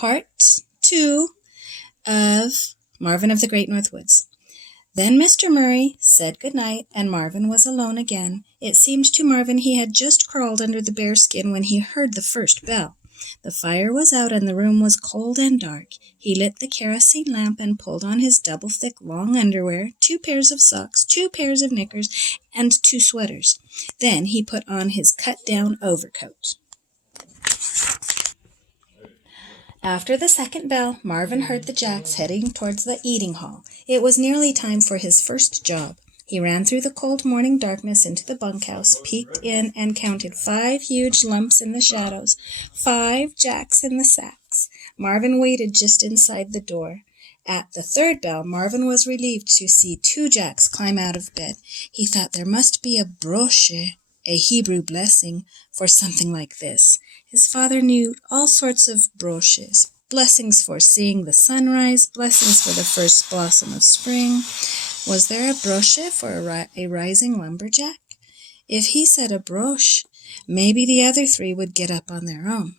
Part 2 of Marven of the Great North Woods. Then Mr. Murray said good night, and Marven was alone again. It seemed to Marven he had just crawled under the bearskin when he heard the first bell. The fire was out, and the room was cold and dark. He lit the kerosene lamp and pulled on his double-thick long underwear, 2 pairs of socks, 2 pairs of knickers, and 2 sweaters. Then he put on his cut-down overcoat. After the second bell, Marven heard the Jacks heading towards the eating hall. It was nearly time for his first job. He ran through the cold morning darkness into the bunkhouse, peeked in, and counted 5 huge lumps in the shadows, 5 Jacks in the sacks. Marven waited just inside the door. At the third bell, Marven was relieved to see 2 Jacks climb out of bed. He thought there must be a brosche, a Hebrew blessing, for something like this. His father knew all sorts of brooches, blessings for seeing the sunrise, blessings for the first blossom of spring. Was there a brooche for a rising lumberjack? If he said a brooche, maybe the other 3 would get up on their own.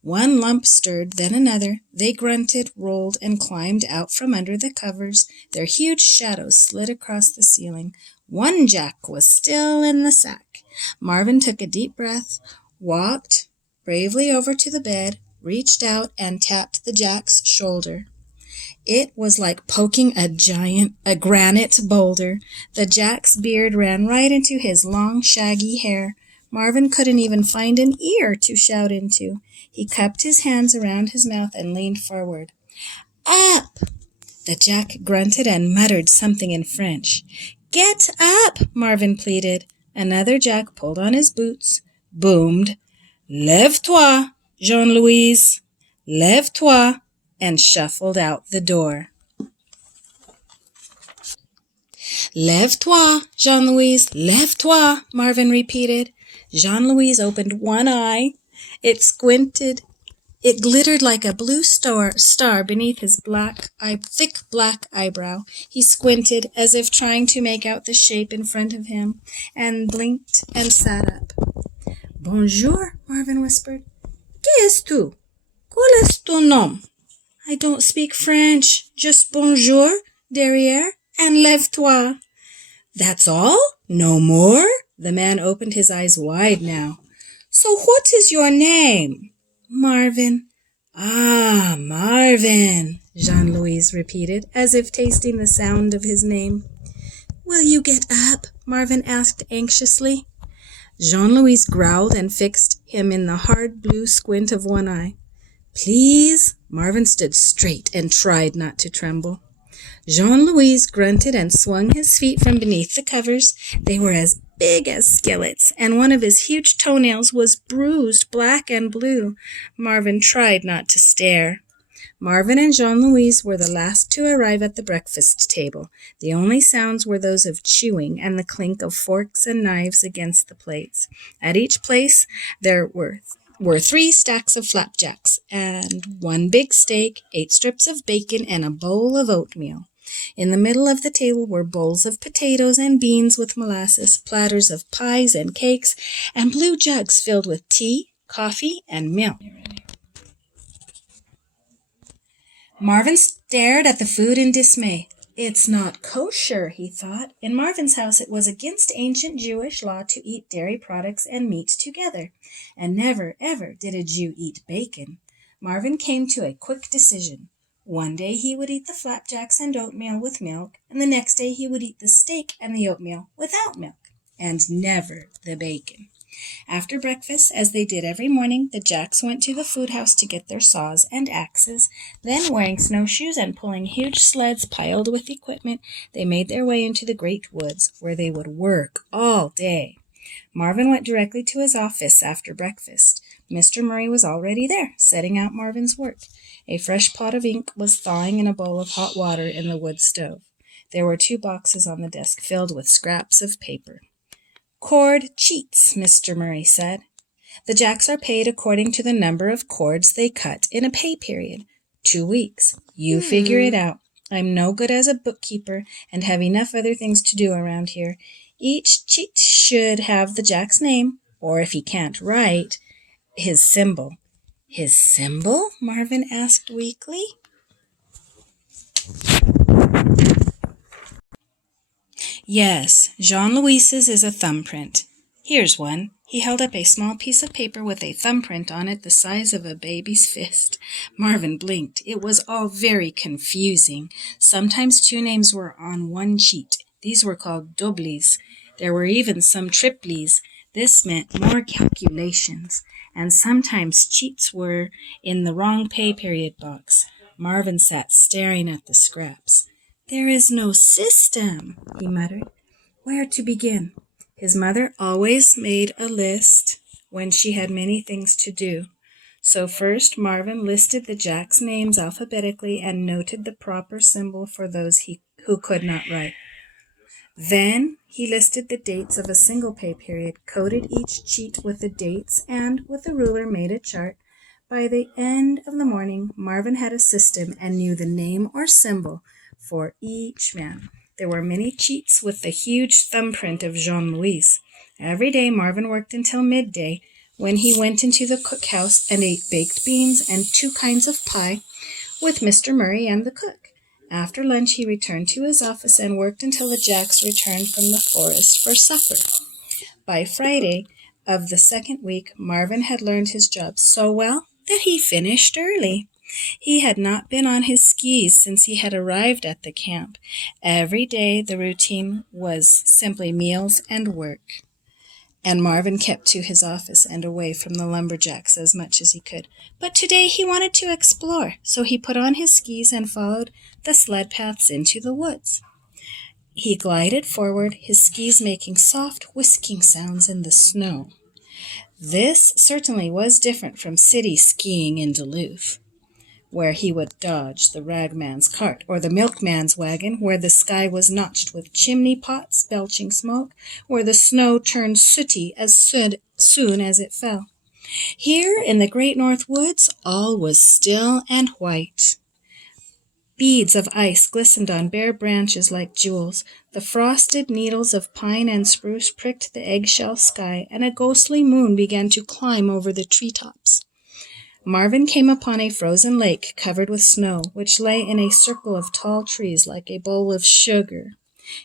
One lump stirred, then another. They grunted, rolled, and climbed out from under the covers. Their huge shadows slid across the ceiling. 1 Jack was still in the sack. Marven took a deep breath, walked bravely over to the bed, reached out, and tapped the Jack's shoulder. It was like poking a granite boulder. The Jack's beard ran right into his long, shaggy hair. Marven couldn't even find an ear to shout into. He cupped his hands around his mouth and leaned forward. Up! The Jack grunted and muttered something in French. Get up! Marven pleaded. Another Jack pulled on his boots, boomed, Lève-toi, Jean-Louis, lève-toi, and shuffled out the door. Lève-toi, Jean-Louis, lève-toi, Marven repeated. Jean-Louis opened one eye. It squinted. It glittered like a blue star beneath his thick black eyebrow. He squinted as if trying to make out the shape in front of him, and blinked and sat up. Bonjour, Marven whispered. Qui es-tu? Quel est ton nom? I don't speak French. Just bonjour, derrière, and lève-toi. That's all? No more? The man opened his eyes wide now. So what is your name? Marven. Ah, Marven, Jean-Louis repeated, as if tasting the sound of his name. Will you get up? Marven asked anxiously. Jean-Louis growled and fixed him in the hard blue squint of one eye. Please? Marven stood straight and tried not to tremble. Jean-Louis grunted and swung his feet from beneath the covers. They were as big as skillets, and one of his huge toenails was bruised black and blue. Marven tried not to stare. Marven and Jean-Louis were the last to arrive at the breakfast table. The only sounds were those of chewing and the clink of forks and knives against the plates. At each place there were 3 stacks of flapjacks, and 1 big steak, 8 strips of bacon, and a bowl of oatmeal. In the middle of the table were bowls of potatoes and beans with molasses, platters of pies and cakes, and blue jugs filled with tea, coffee, and milk. Marven stared at the food in dismay. It's not kosher, he thought. In Marven's house it was against ancient Jewish law to eat dairy products and meat together, and never, ever did a Jew eat bacon. Marven came to a quick decision. One day he would eat the flapjacks and oatmeal with milk, and the next day he would eat the steak and the oatmeal without milk, and never the bacon. After breakfast, as they did every morning, the Jacks went to the food house to get their saws and axes. Then, wearing snowshoes and pulling huge sleds piled with equipment, they made their way into the great woods, where they would work all day. Marven went directly to his office after breakfast. Mr. Murray was already there, setting out Marven's work. A fresh pot of ink was thawing in a bowl of hot water in the wood stove. There were 2 boxes on the desk filled with scraps of paper. Cord cheats, Mr. Murray said. The Jacks are paid according to the number of cords they cut in a pay period. 2 weeks. You figure it out. I'm no good as a bookkeeper and have enough other things to do around here. Each cheat should have the Jack's name, or if he can't write, his symbol. His symbol? Marvin asked weakly. Yes, Jean-Louis's is a thumbprint. Here's one. He held up a small piece of paper with a thumbprint on it the size of a baby's fist. Marvin blinked. It was all very confusing. Sometimes two names were on one cheat. These were called doubles. There were even some triples. This meant more calculations. And sometimes cheats were in the wrong pay period box. Marvin sat staring at the scraps. "There is no system," he muttered. "Where to begin?" His mother always made a list when she had many things to do. So first Marvin listed the Jacks' names alphabetically and noted the proper symbol for those who could not write. Then he listed the dates of a single pay period, coded each cheat with the dates, and with a ruler made a chart. By the end of the morning, Marvin had a system and knew the name or symbol for each man. There were many cheats with the huge thumbprint of Jean-Louis. Every day Marvin worked until midday, when he went into the cookhouse and ate baked beans and 2 kinds of pie with Mr. Murray and the cook. After lunch he returned to his office and worked until the Jacks returned from the forest for supper. By Friday of the second week, Marvin had learned his job so well that he finished early. He had not been on his skis since he had arrived at the camp. Every day the routine was simply meals and work, and Marvin kept to his office and away from the lumberjacks as much as he could. But today he wanted to explore, so he put on his skis and followed the sled paths into the woods. He glided forward, his skis making soft whisking sounds in the snow. This certainly was different from city skiing in Duluth, where he would dodge the ragman's cart, or the milkman's wagon, where the sky was notched with chimney pots belching smoke, where the snow turned sooty as soon as it fell. Here in the great North Woods, all was still and white. Beads of ice glistened on bare branches like jewels. The frosted needles of pine and spruce pricked the eggshell sky, and a ghostly moon began to climb over the treetops. Marvin came upon a frozen lake covered with snow, which lay in a circle of tall trees like a bowl of sugar.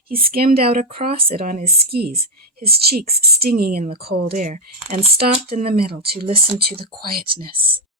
He skimmed out across it on his skis, his cheeks stinging in the cold air, and stopped in the middle to listen to the quietness.